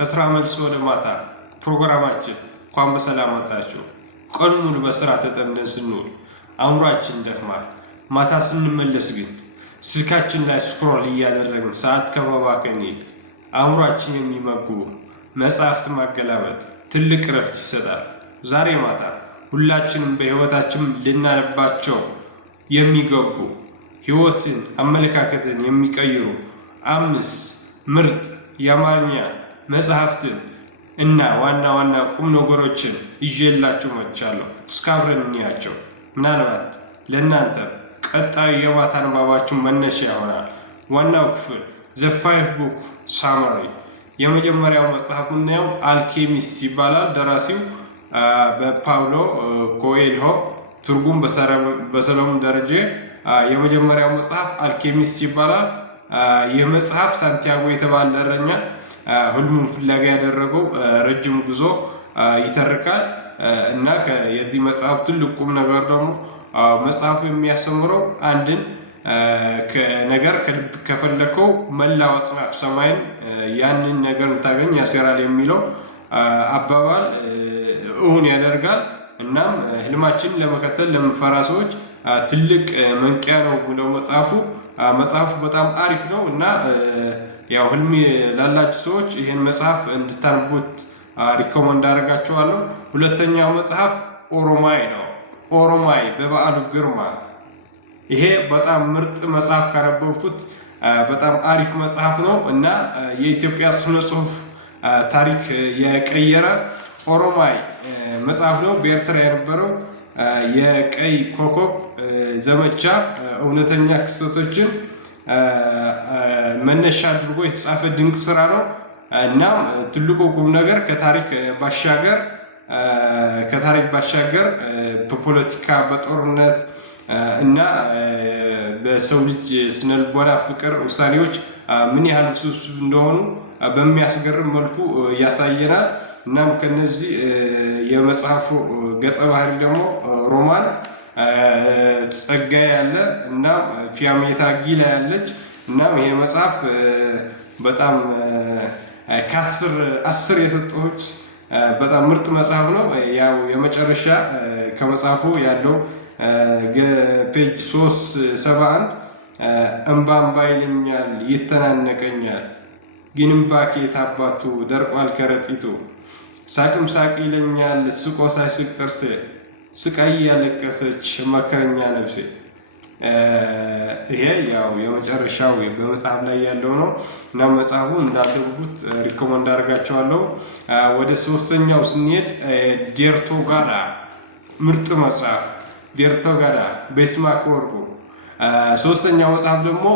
ከስራ መልስ ወደ ማታ ፕሮግራማችን እንኳን በሰላም መጣችሁ። ቀን ሙሉ በስራ ተጠምደን ስንውል አእምሯችን ደክማል። ማታ ስንመለስ ግን ስልካችን ላይ ስክሮል እያደረግን ሰዓት ከመባከን ይልቅ አእምሯችን የሚመግቡ መጽሐፍት ማገላበጥ ትልቅ እረፍት ይሰጣል። ዛሬ ማታ ሁላችንም በህይወታችን ልናነባቸው የሚገቡ ህይወትን፣ አመለካከትን የሚቀይሩ 5 ምርጥ የአማርኛ መጽሐፍትን እና ዋና ቁም ነገሮችን ይዤላችሁ መጥቻለሁ። እስከ አብረን እንያቸው። ምናልባት ለእናንተ ቀጣዩ የማታ ንባባችሁ መነሻ ይሆናል። ዋናው ክፍል ዘ 5 ቡክ ሳመሪ። የመጀመሪያው መጽሐፍ ምናየው አልኬሚስት ይባላል። ደራሲው በፓውሎ ኮኤልሆ፣ ትርጉም በሰሎሞን ደረጀ። የመጀመሪያው መጽሐፍ አልኬሚስት ይባላል። ይህ መጽሐፍ ሳንቲያጎ የተባለ እረኛ ህልሙን ፍለጋ ያደረገው ረጅም ጉዞ ይተርካል እና የዚህ መጽሐፍ ትልቅ ቁም ነገር ደግሞ መጽሐፉ የሚያስተምረው አንድን ነገር ከልብ ከፈለከው መላው አጽናፍ ሰማይን ያንን ነገር እንታገኝ ያሰራል የሚለው አባባል እውን ያደርጋል። እናም ህልማችን ለመከተል ለምንፈራ ሰዎች ትልቅ መንቂያ ነው ብለው መጽሐፉ በጣም አሪፍ ነው እና ያው ህልም ላላችሁ ሰዎች ይሄን መጽሐፍ እንድታነቡት ሪኮመንድ አደርጋችኋለሁ። ሁለተኛው መጽሐፍ ኦሮማይ ነው። ኦሮማይ በበዓሉ ግርማ። ይሄ በጣም ምርጥ መጽሐፍ ካነበብኩት በጣም አሪፍ መጽሐፍ ነው እና የኢትዮጵያ ስነ ጽሁፍ ታሪክ የቀየረ ኦሮማይ መጽሐፍ ነው። በኤርትራ የነበረው የቀይ ኮከብ ዘመቻ እውነተኛ ክስተቶችን መነሻ አድርጎ የተጻፈ ድንቅ ስራ ነው። እናም ትልቁ ቁም ነገር ከታሪክ ባሻገር በፖለቲካ፣ በጦርነት እና በሰው ልጅ ስነልቦና፣ ፍቅር፣ ውሳኔዎች ምን ያህል ውስብስብ እንደሆኑ በሚያስገርም መልኩ ያሳየናል። እናም ከነዚህ የመጽሐፉ ገጸ ባህሪ ደግሞ ሮማን ጸጋዬ ያለ እና ፊያሜታ ጊላ ያለች። እናም ይሄ መጽሐፍ በጣም ከ10 የሰጠሁት በጣም ምርጥ መጽሐፍ ነው። ያው የመጨረሻ ከመጽሐፉ ያለው ፔጅ 371 እንባ ይለኛል ይተናነቀኛል፣ ግን እንባ ከየት አባቱ ደርቋል ከረጢቱ፣ ሳቅም ሳቅ ይለኛል ስቆ ሳይስቅ ጥርሴ፣ ስቃይ ያለቀሰች መከረኛ ነፍሴ። ይሄ ያው የመጨረሻው በመጽሐፍ ላይ ያለው ነው እና መጽሐፉ እንዳትገቡት ሪኮመንድ አደርጋቸዋለሁ። ወደ ሶስተኛው ስንሄድ ዴርቶጋዳ፣ ምርጥ መጽሐፍ ዴርቶጋዳ በይስማዕከ ወርቁ። ሶስተኛው መጽሐፍ ደግሞ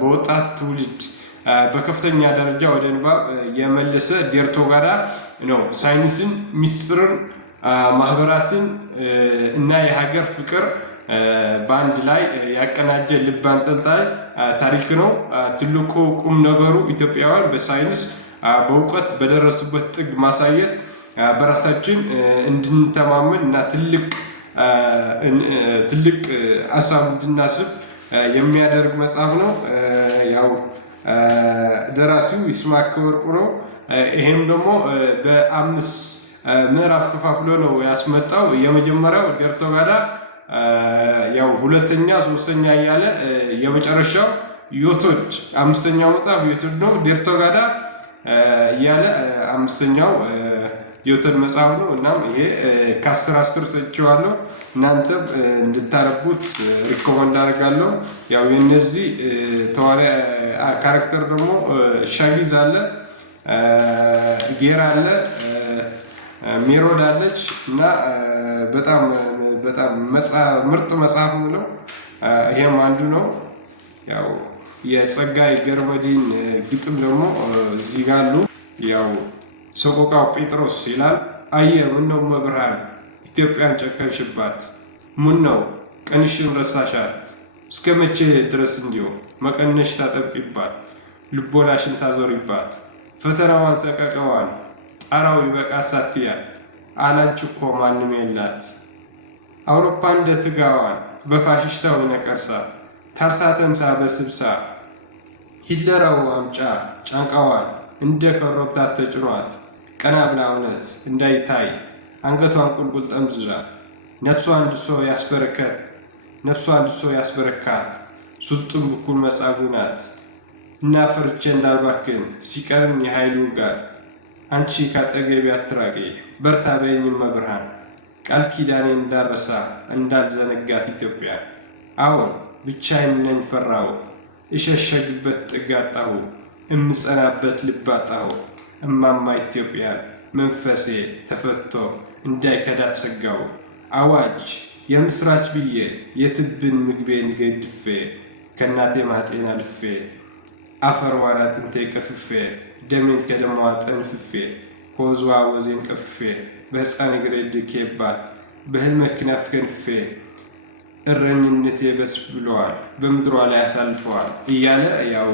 በወጣት ትውልድ በከፍተኛ ደረጃ ወደ ንባብ የመለሰ ዴርቶጋዳ ነው። ሳይንስን፣ ሚስጥርን፣ ማህበራትን እና የሀገር ፍቅር በአንድ ላይ ያቀናጀ ልብ አንጠልጣይ ታሪክ ነው። ትልቁ ቁም ነገሩ ኢትዮጵያውያን በሳይንስ በእውቀት በደረሱበት ጥግ ማሳየት፣ በራሳችን እንድንተማመን እና ትልቅ ሀሳብ እንድናስብ የሚያደርግ መጽሐፍ ነው። ያው ደራሲው ይስማዕከ ወርቁ ነው። ይሄም ደግሞ በ5 ምዕራፍ ከፋፍሎ ነው ያስመጣው። የመጀመሪያው ዴርቶጋዳ፣ ያው ሁለተኛ፣ ሶስተኛ እያለ የመጨረሻው ዮቶድ 5ኛው መጽሐፍ ዮቶድ ነው። ዴርቶጋዳ እያለ 5ኛው ዮቶድ መጽሐፍ ነው። እናም ይሄ ከ10 ሰጥቼዋለሁ። እናንተም እንድታነቡት ሪኮመንድ አደርጋለሁ። ያው የነዚህ ተዋናይ ካራክተር ደግሞ ሻጊዝ አለ፣ ጌራ አለ፣ ሜሮድ አለች እና በጣም ምርጥ መጽሐፍ ነው። ይሄም አንዱ ነው። ያው የጸጋዬ ገብረመድህን ግጥም ደግሞ እዚህ ጋር አሉ። ያው ሰቆቃው ጴጥሮስ ይላል። አየ ምነው መብርሃን ኢትዮጵያን ጨከንሽባት፣ ምነው ቀንሽን ረሳሻት፣ እስከ መቼ ድረስ እንዲሁ መቀነሽ ታጠብቂባት፣ ልቦናሽን ታዞሪባት፣ ፈተናዋን ሰቀቀዋን ጣራው ይበቃል ሳትያት፣ አላንቺ እኮ ማንም የላት፣ አውሮፓ እንደ ትጋዋን በፋሽስታዊ ነቀርሳ፣ ታርሳ ተምሳ በስብሳ፣ ሂትለራው አምጫ ጫንቃዋን እንደ ኮረብታ ተጭኗት ቀና ብላ እውነት እንዳይታይ አንገቷን ቁልቁል ጠምዝዛ ነፍሷን ድሶ ያስበረካት ሱልጡን ብኩል መጻጉዕ ናት እና ፈርቼ እንዳልባክን ሲቀርን የኃይሉ ጋር አንቺ ካጠገቤ አትራቂ በርታ በይኝም መብርሃን ቃል ኪዳኔ እንዳረሳ እንዳልዘነጋት ኢትዮጵያ አዎን ብቻዬን ነኝ ፈራሁ እሸሸግበት ጥግ አጣሁ እምጸናበት ልብ አጣሁ እማማ ኢትዮጵያ መንፈሴ ተፈቶ እንዳይከዳት ሰጋው አዋጅ የምስራች ብዬ የትብን ምግቤን ገድፌ ከእናቴ ማህፀን አልፌ አፈርዋን አጥንቴ ቀፍፌ ደሜን ከደሟ ጠንፍፌ ከወዝዋ ወዜን ቀፍፌ በሕፃን እግሬ ድኬባት በሕልመ ክናፍ ከንፌ እረኝነቴ በስ ብለዋል በምድሯ ላይ አሳልፈዋል እያለ ያው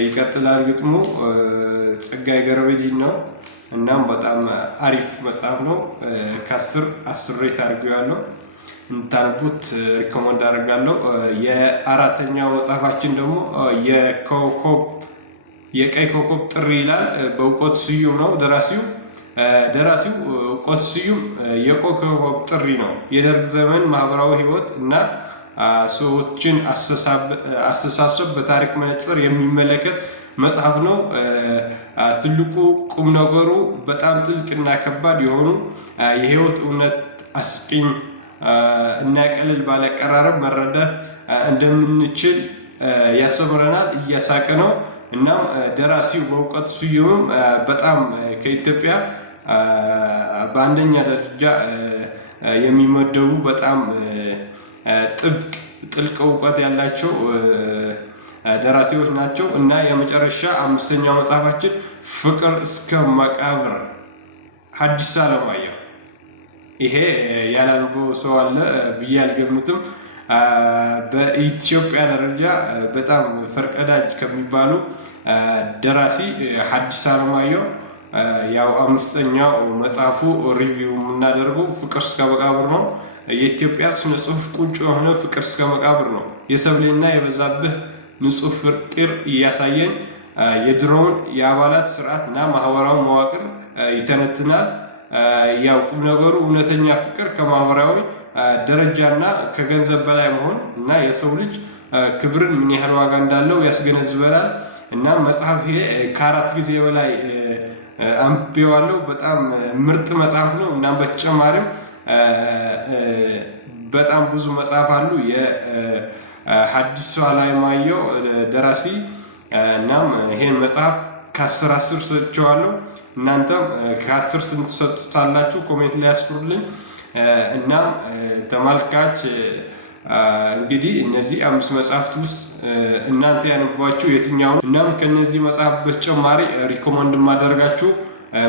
ይቀጥላል ግጥሙ። ጸጋዬ ገብረመድኅን ነው። እናም በጣም አሪፍ መጽሐፍ ነው። ከ10 ሬት አድርጌዋለሁ። እንድታነቡት ሪኮመንድ አደርጋለሁ። የአራተኛው መጽሐፋችን ደግሞ የቀይ ኮከብ ጥሪ ይላል። በእውቀቱ ስዩም ነው ደራሲው። እውቀቱ ስዩም የቀይ ኮከብ ጥሪ ነው የደርግ ዘመን ማህበራዊ ህይወት እና ሰዎችን አስተሳሰብ በታሪክ መነጽር የሚመለከት መጽሐፍ ነው። ትልቁ ቁም ነገሩ በጣም ጥልቅና ከባድ የሆኑ የህይወት እውነት አስቂኝ እና ቀለል ባለ አቀራረብ መረዳት እንደምንችል ያስተምረናል። እያሳቀ ነው። እናም ደራሲው በእውቀቱ ስዩም በጣም ከኢትዮጵያ በአንደኛ ደረጃ የሚመደቡ በጣም ጥልቅ እውቀት ያላቸው ደራሲዎች ናቸው። እና የመጨረሻ 5ኛው መጽሐፋችን ፍቅር እስከ መቃብር ሐዲስ ዓለማየሁ። ይሄ ያላነበው ሰው አለ ብዬ አልገምትም። በኢትዮጵያ ደረጃ በጣም ፈርቀዳጅ ከሚባሉ ደራሲ ሐዲስ ዓለማየሁ ያው 5ኛው መጽሐፉ ሪቪው የምናደርገው ፍቅር እስከ መቃብር ነው። የኢትዮጵያ ስነ ጽሁፍ ቁንጮ የሆነ ፍቅር እስከ መቃብር ነው። የሰብሌና የበዛብህ ንጹህ ፍቅር እያሳየን የድሮውን የአባላት ስርዓት እና ማህበራዊ መዋቅር ይተነትናል። ያው ቁም ነገሩ እውነተኛ ፍቅር ከማህበራዊ ደረጃና ከገንዘብ በላይ መሆን እና የሰው ልጅ ክብርን ምን ያህል ዋጋ እንዳለው ያስገነዝበናል። እና መጽሐፍ ይሄ ከ4 ጊዜ በላይ አንብቤዋለሁ። በጣም ምርጥ መጽሐፍ ነው። እና በተጨማሪም በጣም ብዙ መጽሐፍ አሉ የሐዲስ ዓለማየሁ ደራሲ። እናም ይሄን መጽሐፍ ከ10 ሰጥቼዋለሁ። እናንተም ከ10 ስንት ሰጡታላችሁ? ኮሜንት ላይ ያስፍሩልኝ። እናም ተመልካች እንግዲህ እነዚህ 5 መጽሐፍት ውስጥ እናንተ ያነቧችሁ የትኛው? እናም ከነዚህ መጽሐፍ በተጨማሪ ሪኮመንድ ማደርጋችሁ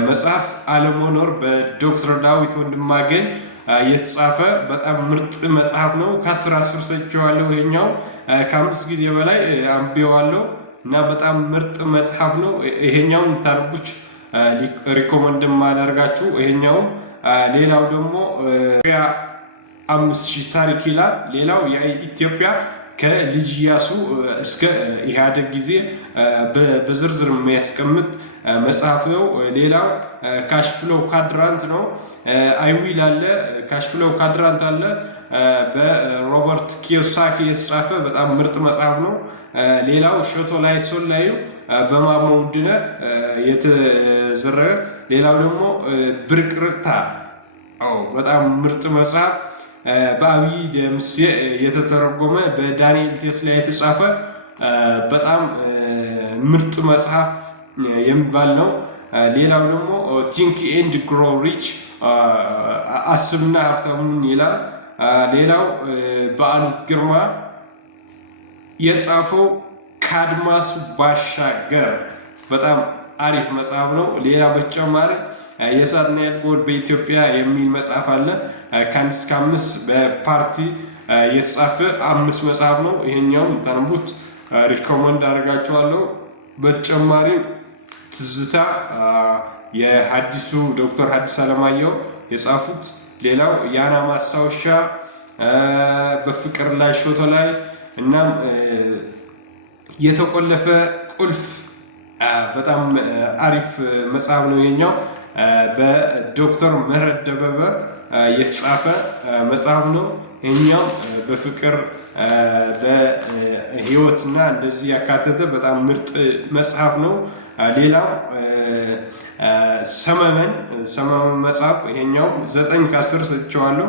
መጽሐፍ አለመኖር በዶክተር ዳዊት ወንድማገኝ የተጻፈ በጣም ምርጥ መጽሐፍ ነው። ከ10 ሰጥቼዋለሁ። ይሄኛው ከ5 ጊዜ በላይ አንብቤዋለሁ እና በጣም ምርጥ መጽሐፍ ነው። ይሄኛው እንታነቡች ሪኮመንድ ማደርጋችሁ ይሄኛው። ሌላው ደግሞ 5000 ታሪክ ይላል። ሌላው የኢትዮጵያ ከልጅ ኢያሱ እስከ ኢህአዴግ ጊዜ በዝርዝር የሚያስቀምጥ መጽሐፍ ነው። ሌላው ካሽፍሎው ኳድራንት ነው። አይዊል አለ፣ ካሽፍሎው ኳድራንት አለ። በሮበርት ኪዮሳኪ የተጻፈ በጣም ምርጥ መጽሐፍ ነው። ሌላው ሾቶ ላይ ሶላዩ በማሞ ውድነህ የተዘረገ። ሌላው ደግሞ ብርቅርቅታ በጣም ምርጥ መጽሐፍ በአብይ ደምሴ የተተረጎመ በዳንኤል ቴስላ የተጻፈ በጣም ምርጥ መጽሐፍ የሚባል ነው። ሌላው ደግሞ ቲንክ ኤንድ ግሮ ሪች አስብና ሀብታሙን ይላል። ሌላው በዓሉ ግርማ የጻፈው ከአድማሱ ባሻገር በጣም አሪፍ መጽሐፍ ነው። ሌላ በተጨማሪ የሳጥናኤል ጎል በኢትዮጵያ የሚል መጽሐፍ አለ። ከ1 እስከ 5 በፓርቲ የተጻፈ 5 መጽሐፍ ነው። ይሄኛውም ታንቡት ሪኮመንድ አደርጋችኋለሁ። በተጨማሪ ትዝታ የሐዲሱ ዶክተር ሐዲስ ዓለማየሁ የጻፉት። ሌላው የአና ማስታወሻ በፍቅር ላይ ሾቶ ላይ እናም የተቆለፈ ቁልፍ በጣም አሪፍ መጽሐፍ ነው ይሄኛው። በዶክተር ምህረት ደበበ የተጻፈ መጽሐፍ ነው ይሄኛው። በፍቅር በህይወትና እንደዚህ ያካተተ በጣም ምርጥ መጽሐፍ ነው። ሌላው ሰመመን መጽሐፍ ይሄኛው 9 ከ10 ሰጥቼዋለሁ።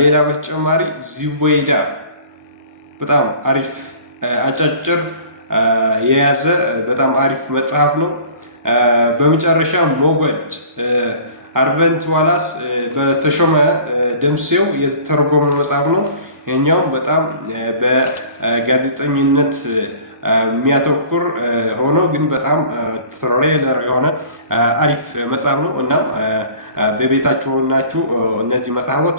ሌላ በተጨማሪ ዚወይዳ በጣም አሪፍ አጫጭር የያዘ በጣም አሪፍ መጽሐፍ ነው። በመጨረሻ ሞገድ አርቨንት ዋላስ በተሾመ ደምሴው የተተረጎመ መጽሐፍ ነው። ይሄኛው በጣም በጋዜጠኝነት የሚያተኩር ሆኖ ግን በጣም ትሬለር የሆነ አሪፍ መጽሐፍ ነው እና በቤታችሁ ሆናችሁ እነዚህ መጽሐፎች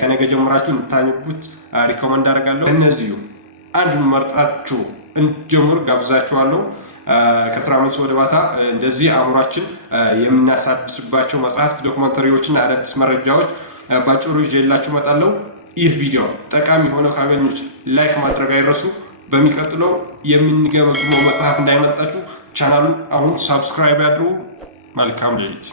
ከነገ ጀምራችሁ እንድታነቡት ሪኮመንድ አደርጋለሁ። እነዚሁ አንዱን መርጣችሁ እንጀምሩ ጋብዛችኋለሁ። ከስራ መልስ ወደ ማታ እንደዚህ አእምሯችን የምናሳድስባቸው መጽሐፍት፣ ዶክመንተሪዎችና አዳዲስ መረጃዎች ባጭሩ ይዤላችሁ እመጣለሁ። ይህ ቪዲዮ ጠቃሚ ሆኖ ካገኙት ላይክ ማድረግ አይረሱ። በሚቀጥለው የምንገመግመው መጽሐፍ እንዳይመጣችሁ ቻናሉን አሁን ሳብስክራይብ ያድርጉ። መልካም ሌሊት።